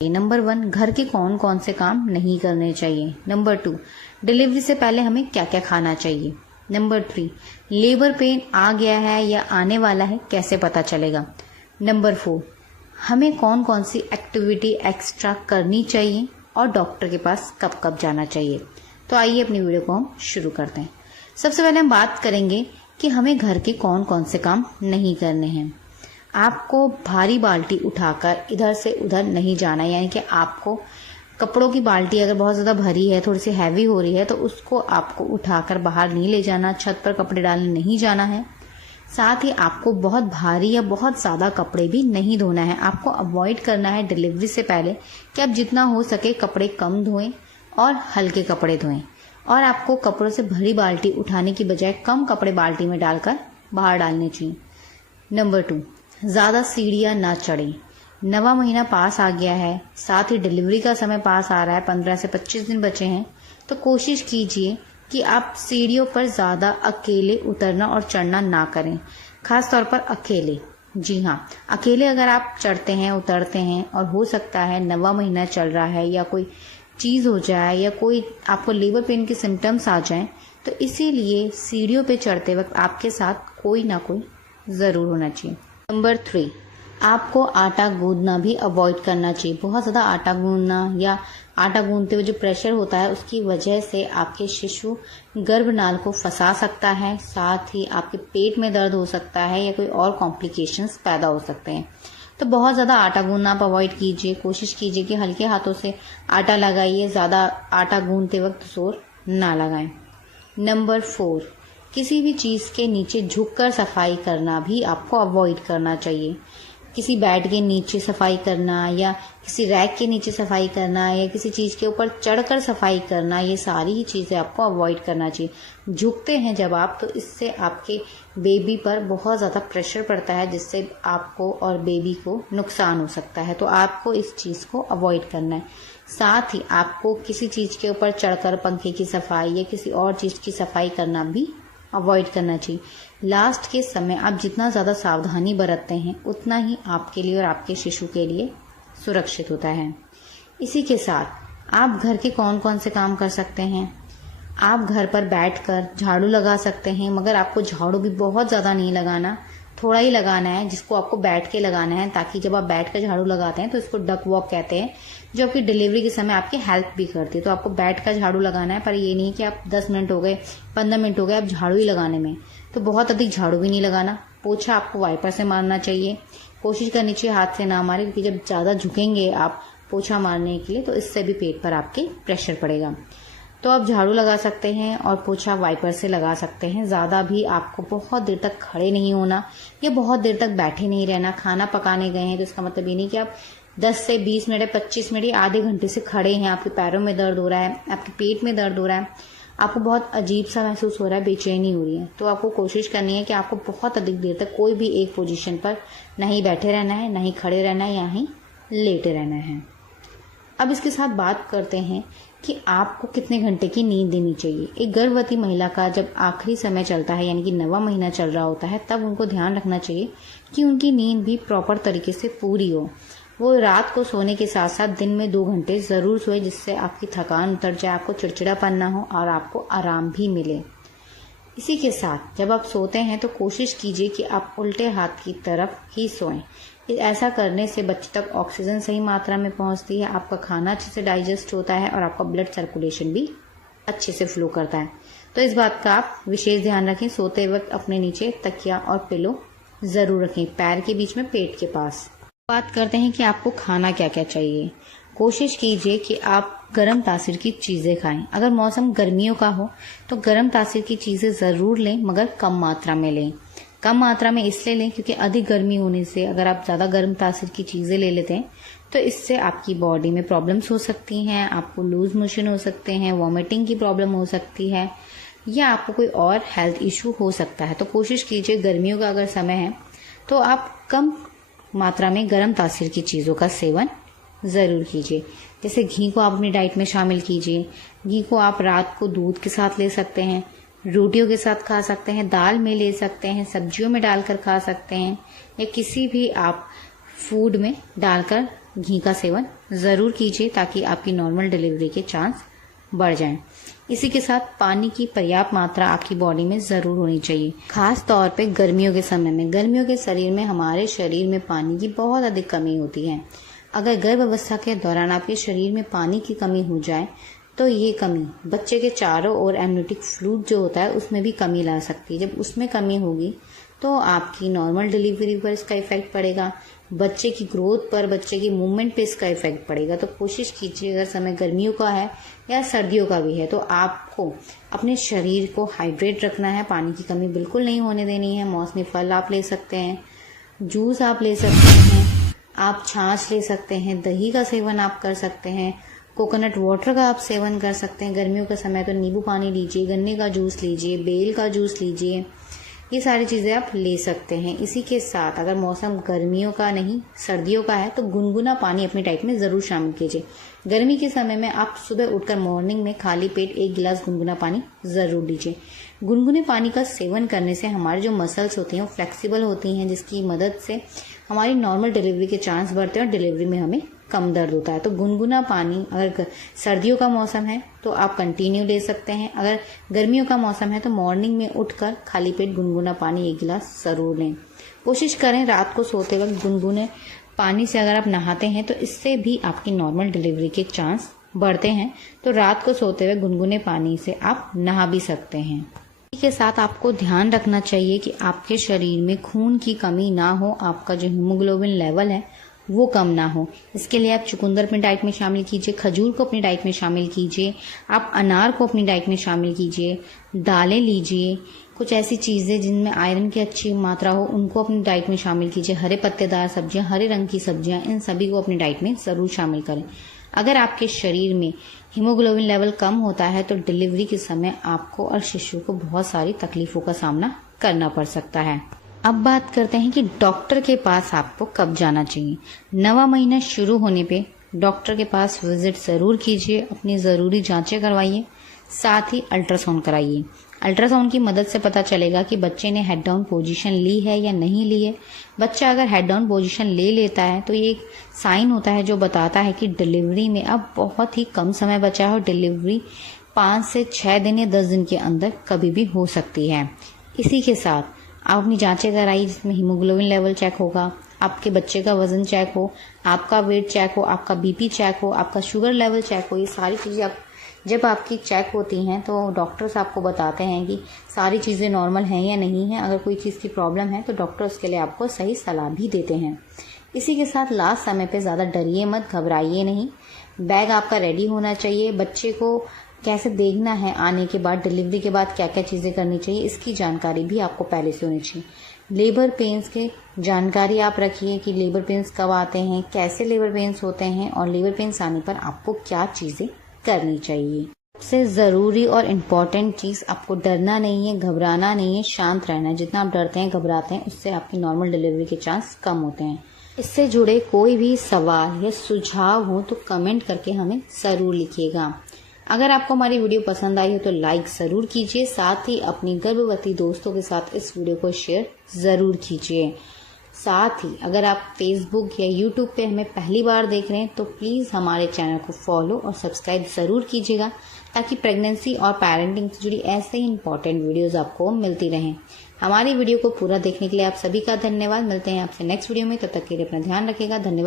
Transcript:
Number 1, घर के कौन कौन से काम नहीं करने चाहिए। नंबर 2, डिलीवरी से पहले हमें क्या क्या खाना चाहिए। नंबर 3, लेबर पेन आ गया है या आने वाला है कैसे पता चलेगा। नंबर 4, हमें कौन कौन सी एक्टिविटी एक्स्ट्रा करनी चाहिए और डॉक्टर के पास कब कब जाना चाहिए। तो आइए अपनी वीडियो को हम शुरू करते हैं। सबसे पहले हम बात करेंगे कि हमें घर के कौन कौन से काम नहीं करने हैं। आपको भारी बाल्टी उठाकर इधर से उधर नहीं जाना, यानी कि आपको कपड़ों की बाल्टी अगर बहुत ज़्यादा भरी है, थोड़ी सी हैवी हो रही है, तो उसको आपको उठाकर बाहर नहीं ले जाना, छत पर कपड़े डालने नहीं जाना है। साथ ही आपको बहुत भारी या बहुत ज़्यादा कपड़े भी नहीं धोना है। आपको अवॉइड करना है डिलीवरी से पहले कि आप जितना हो सके कपड़े कम धोएं और हल्के कपड़े धोएं। और आपको कपड़ों से भरी बाल्टी उठाने की बजाय कम कपड़े बाल्टी में डालकर बाहर डालने चाहिए। नंबर 2, ज़्यादा सीढ़ियाँ ना चढ़ें। नवा महीना पास आ गया है, साथ ही डिलीवरी का समय पास आ रहा है, 15 से 25 दिन बचे हैं। तो कोशिश कीजिए कि आप सीढ़ियों पर ज़्यादा अकेले उतरना और चढ़ना ना करें, खास तौर पर अकेले। जी हाँ, अकेले अगर आप चढ़ते हैं उतरते हैं और हो सकता है नवा महीना चल रहा है या कोई चीज़ हो जाए या कोई आपको लेबर पेन के सिम्टम्स आ जाएं, तो इसीलिए सीढ़ियों पे चढ़ते वक्त आपके साथ कोई ना कोई ज़रूर होना चाहिए। नंबर 3, आपको आटा गूंदना भी अवॉइड करना चाहिए। बहुत ज़्यादा आटा गूंदना या आटा गूंदते हुए जो प्रेशर होता है उसकी वजह से आपके शिशु गर्भनाल को फंसा सकता है, साथ ही आपके पेट में दर्द हो सकता है या कोई और कॉम्प्लिकेशंस पैदा हो सकते हैं। तो बहुत ज़्यादा आटा गूंदना आप अवॉइड कीजिए। कोशिश कीजिए कि हल्के हाथों से आटा लगाइए, ज़्यादा आटा गूंदते वक्त जोर ना लगाएं। नंबर 4, किसी भी चीज़ के नीचे झुककर सफाई करना भी आपको अवॉइड करना चाहिए। किसी बेड के नीचे सफाई करना या किसी रैक के नीचे सफाई करना या किसी चीज़ के ऊपर चढ़कर सफाई करना, ये सारी ही चीज़ें आपको अवॉइड करना चाहिए। झुकते हैं जब आप, तो इससे आपके बेबी पर बहुत ज़्यादा प्रेशर पड़ता है, जिससे आपको और बेबी को नुकसान हो सकता है। तो आपको इस चीज़ को अवॉइड करना है। साथ ही आपको किसी चीज़ के ऊपर चढ़कर पंखे की सफाई या किसी और चीज़ की सफाई करना भी अवॉइड करना चाहिए। लास्ट के समय आप जितना ज़्यादा सावधानी बरतते हैं उतना ही आपके लिए और आपके शिशु के लिए सुरक्षित होता है। इसी के साथ आप घर के कौन कौन से काम कर सकते हैं। आप घर पर बैठकर झाड़ू लगा सकते हैं, मगर आपको झाड़ू भी बहुत ज़्यादा नहीं लगाना, थोड़ा ही लगाना है, जिसको आपको बैठ के लगाना है, ताकि जब आप बैठ कर झाड़ू लगाते हैं तो इसको डक वॉक कहते हैं, जो आपकी डिलीवरी के समय आपकी हेल्प भी करती है। तो आपको बैठ कर झाड़ू लगाना है, पर ये नहीं कि आप 10 मिनट हो गए 15 मिनट हो गए आप झाड़ू ही लगाने में, तो बहुत अधिक झाड़ू भी नहीं लगाना। पोछा आपको वाइपर से मारना चाहिए। कोशिश करनी चाहिए हाथ से ना मारे, क्योंकि जब ज़्यादा झुकेंगे आप पोछा मारने के लिए तो इससे भी पेट पर आपके प्रेशर पड़ेगा। तो आप झाड़ू लगा सकते हैं और पोछा वाइपर से लगा सकते हैं। ज़्यादा भी आपको बहुत देर तक खड़े नहीं होना या बहुत देर तक बैठे नहीं रहना। खाना पकाने गए हैं तो इसका मतलब ये नहीं कि आप 10 से 20 मिनट 25 मिनट या आधे घंटे से खड़े हैं, आपके पैरों में दर्द हो रहा है, आपके पेट में दर्द हो रहा है, आपको बहुत अजीब सा महसूस हो रहा है, बेचैनी हो रही है, तो आपको कोशिश करनी है कि आपको बहुत अधिक देर तक कोई भी एक पोजीशन पर नहीं बैठे रहना है, नहीं खड़े रहना है, या ही लेटे रहना है। अब इसके साथ बात करते हैं कि आपको कितने घंटे की नींद देनी चाहिए। एक गर्भवती महिला का जब आखिरी समय चलता है, यानी कि नवा महीना चल रहा होता है, तब उनको ध्यान रखना चाहिए कि उनकी नींद भी प्रॉपर तरीके से पूरी हो। वो रात को सोने के साथ साथ दिन में 2 घंटे ज़रूर सोए, जिससे आपकी थकान उतर जाए, आपको चिड़चिड़ापन ना हो और आपको आराम भी मिले। इसी के साथ जब आप सोते हैं तो कोशिश कीजिए कि आप उल्टे हाथ की तरफ ही सोएं। ऐसा करने से बच्चे तक ऑक्सीजन सही मात्रा में पहुंचती है, आपका खाना अच्छे से डाइजेस्ट होता है और आपका ब्लड सर्कुलेशन भी अच्छे से फ्लो करता है। तो इस बात का आप विशेष ध्यान रखें। सोते वक्त अपने नीचे तकिया और पिलो ज़रूर रखें, पैर के बीच में, पेट के पास। बात करते हैं कि आपको खाना क्या क्या चाहिए। कोशिश कीजिए कि आप गर्म तासीर की चीज़ें खाएं। अगर मौसम गर्मियों का हो तो गर्म तासीर की चीज़ें ज़रूर लें, मगर कम मात्रा में लें। कम मात्रा में इसलिए लें क्योंकि अधिक गर्मी होने से अगर आप ज़्यादा गर्म तासीर की चीज़ें ले लेते हैं तो इससे आपकी बॉडी में प्रॉब्लम्स हो सकती हैं, आपको लूज मोशन हो सकते हैं, वॉमिटिंग की प्रॉब्लम हो सकती है, या आपको कोई और हेल्थ इशू हो सकता है। तो कोशिश कीजिए, गर्मियों का अगर समय है तो आप कम मात्रा में गर्म तासीर की चीज़ों का सेवन ज़रूर कीजिए। जैसे घी को आप अपनी डाइट में शामिल कीजिए। घी को आप रात को दूध के साथ ले सकते हैं, रोटियों के साथ खा सकते हैं, दाल में ले सकते हैं, सब्जियों में डालकर खा सकते हैं, या किसी भी आप फूड में डालकर घी का सेवन ज़रूर कीजिए ताकि आपकी नॉर्मल डिलीवरी के चांस बढ़ जाएं। इसी के साथ पानी की पर्याप्त मात्रा आपकी बॉडी में ज़रूर होनी चाहिए, खास तौर पे गर्मियों के समय में। गर्मियों के शरीर में हमारे शरीर में पानी की बहुत अधिक कमी होती है। अगर गर्भ अवस्था के दौरान आपके शरीर में पानी की कमी हो जाए तो ये कमी बच्चे के चारों ओर एमनियोटिक फ्लूइड जो होता है उसमें भी कमी ला सकती है। जब उसमें कमी होगी तो आपकी नॉर्मल डिलीवरी पर इसका इफेक्ट पड़ेगा, बच्चे की ग्रोथ पर, बच्चे की मूवमेंट पे इसका इफेक्ट पड़ेगा। तो कोशिश कीजिए, अगर समय गर्मियों का है या सर्दियों का भी है, तो आपको अपने शरीर को हाइड्रेट रखना है, पानी की कमी बिल्कुल नहीं होने देनी है। मौसमी फल आप ले सकते हैं, जूस आप ले सकते हैं, आप छाछ ले सकते हैं, दही का सेवन आप कर सकते हैं, कोकोनट वाटर का आप सेवन कर सकते हैं। गर्मियों का समय तो नींबू पानी लीजिए, गन्ने का जूस लीजिए, बेल का जूस लीजिए, ये सारी चीज़ें आप ले सकते हैं। इसी के साथ अगर मौसम गर्मियों का नहीं सर्दियों का है तो गुनगुना पानी अपनी डाइट में ज़रूर शामिल कीजिए। गर्मी के समय में आप सुबह उठकर मॉर्निंग में खाली पेट 1 गिलास गुनगुना पानी ज़रूर लीजिए। गुनगुने पानी का सेवन करने से हमारी जो मसल्स होती हैं वो फ्लेक्सिबल होती हैं, जिसकी मदद से हमारी नॉर्मल डिलीवरी के चांस बढ़ते हैं और डिलीवरी में हमें कम दर्द होता है। तो गुनगुना पानी अगर सर्दियों का मौसम है तो आप कंटिन्यू ले सकते हैं। अगर गर्मियों का मौसम है तो मॉर्निंग में उठकर खाली पेट गुनगुना पानी 1 गिलास जरूर लें। कोशिश करें रात को सोते वक्त गुनगुने पानी से अगर आप नहाते हैं तो इससे भी आपकी नॉर्मल डिलीवरी के चांस बढ़ते हैं। तो रात को सोते हुए गुनगुने पानी से आप नहा भी सकते हैं। इसी के साथ आपको ध्यान रखना चाहिए कि आपके शरीर में खून की कमी ना हो, आपका जो हीमोग्लोबिन लेवल है वो कम ना हो। इसके लिए आप चुकंदर अपनी डाइट में शामिल कीजिए, खजूर को अपनी डाइट में शामिल कीजिए, आप अनार को अपनी डाइट में शामिल कीजिए, दालें लीजिए, कुछ ऐसी चीज़ें जिनमें आयरन की अच्छी मात्रा हो उनको अपनी डाइट में शामिल कीजिए। हरे पत्तेदार सब्जियां, हरे रंग की सब्जियां, इन सभी को अपनी डाइट में ज़रूर शामिल करें। अगर आपके शरीर में हीमोग्लोबिन लेवल कम होता है तो डिलीवरी के समय आपको और शिशु को बहुत सारी तकलीफों का सामना करना पड़ सकता है। अब बात करते हैं कि डॉक्टर के पास आपको कब जाना चाहिए। 9वां महीना शुरू होने पे डॉक्टर के पास विजिट ज़रूर कीजिए, अपनी ज़रूरी जांचें करवाइए, साथ ही अल्ट्रासाउंड कराइए। अल्ट्रासाउंड की मदद से पता चलेगा कि बच्चे ने हेड डाउन पोजीशन ली है या नहीं ली है। बच्चा अगर हेड डाउन पोजीशन ले लेता है तो ये एक साइन होता है जो बताता है कि डिलीवरी में अब बहुत ही कम समय बचा है और डिलीवरी 5 से 6 दिन या 10 दिन के अंदर कभी भी हो सकती है। इसी के साथ आप अपनी जांचें कराइए जिसमें हीमोग्लोबिन लेवल चेक होगा, आपके बच्चे का वजन चेक हो, आपका वेट चेक हो, आपका बीपी चेक हो, आपका शुगर लेवल चेक हो। ये सारी चीज़ें जब आपकी चेक होती हैं तो डॉक्टर्स आपको बताते हैं कि सारी चीज़ें नॉर्मल हैं या नहीं हैं। अगर कोई चीज़ की प्रॉब्लम है तो डॉक्टर उसके लिए आपको सही सलाह भी देते हैं। इसी के साथ लास्ट समय पे ज़्यादा डरिए मत, घबराइए नहीं। बैग आपका रेडी होना चाहिए। बच्चे को कैसे देखना है आने के बाद, डिलीवरी के बाद क्या क्या चीज़ें करनी चाहिए, इसकी जानकारी भी आपको पहले से होनी चाहिए। लेबर पेन्स की जानकारी आप रखिए कि लेबर पेन्स कब आते हैं, कैसे लेबर पेन्स होते हैं और लेबर पेन्स आने पर आपको क्या चीज़ें करनी चाहिए। सबसे ज़रूरी और इम्पॉर्टेंट चीज़, आपको डरना नहीं है, घबराना नहीं है, शांत रहना है। जितना आप डरते हैं, घबराते हैं, उससे आपकी नॉर्मल डिलीवरी के चांस कम होते हैं। इससे जुड़े कोई भी सवाल या सुझाव हो तो कमेंट करके हमें ज़रूर लिखिएगा। अगर आपको हमारी वीडियो पसंद आई हो तो लाइक ज़रूर कीजिए, साथ ही अपनी गर्भवती दोस्तों के साथ इस वीडियो को शेयर ज़रूर कीजिए। साथ ही अगर आप फेसबुक या यूट्यूब पे हमें पहली बार देख रहे हैं तो प्लीज़ हमारे चैनल को फॉलो और सब्सक्राइब ज़रूर कीजिएगा ताकि प्रेगनेंसी और पेरेंटिंग से जुड़ी ऐसे ही इंपॉर्टेंट वीडियोज़ आपको मिलती रहें। हमारी वीडियो को पूरा देखने के लिए आप सभी का धन्यवाद। मिलते हैं आपसे नेक्स्ट वीडियो में, तब तक के लिए अपना ध्यान रखिएगा। धन्यवाद।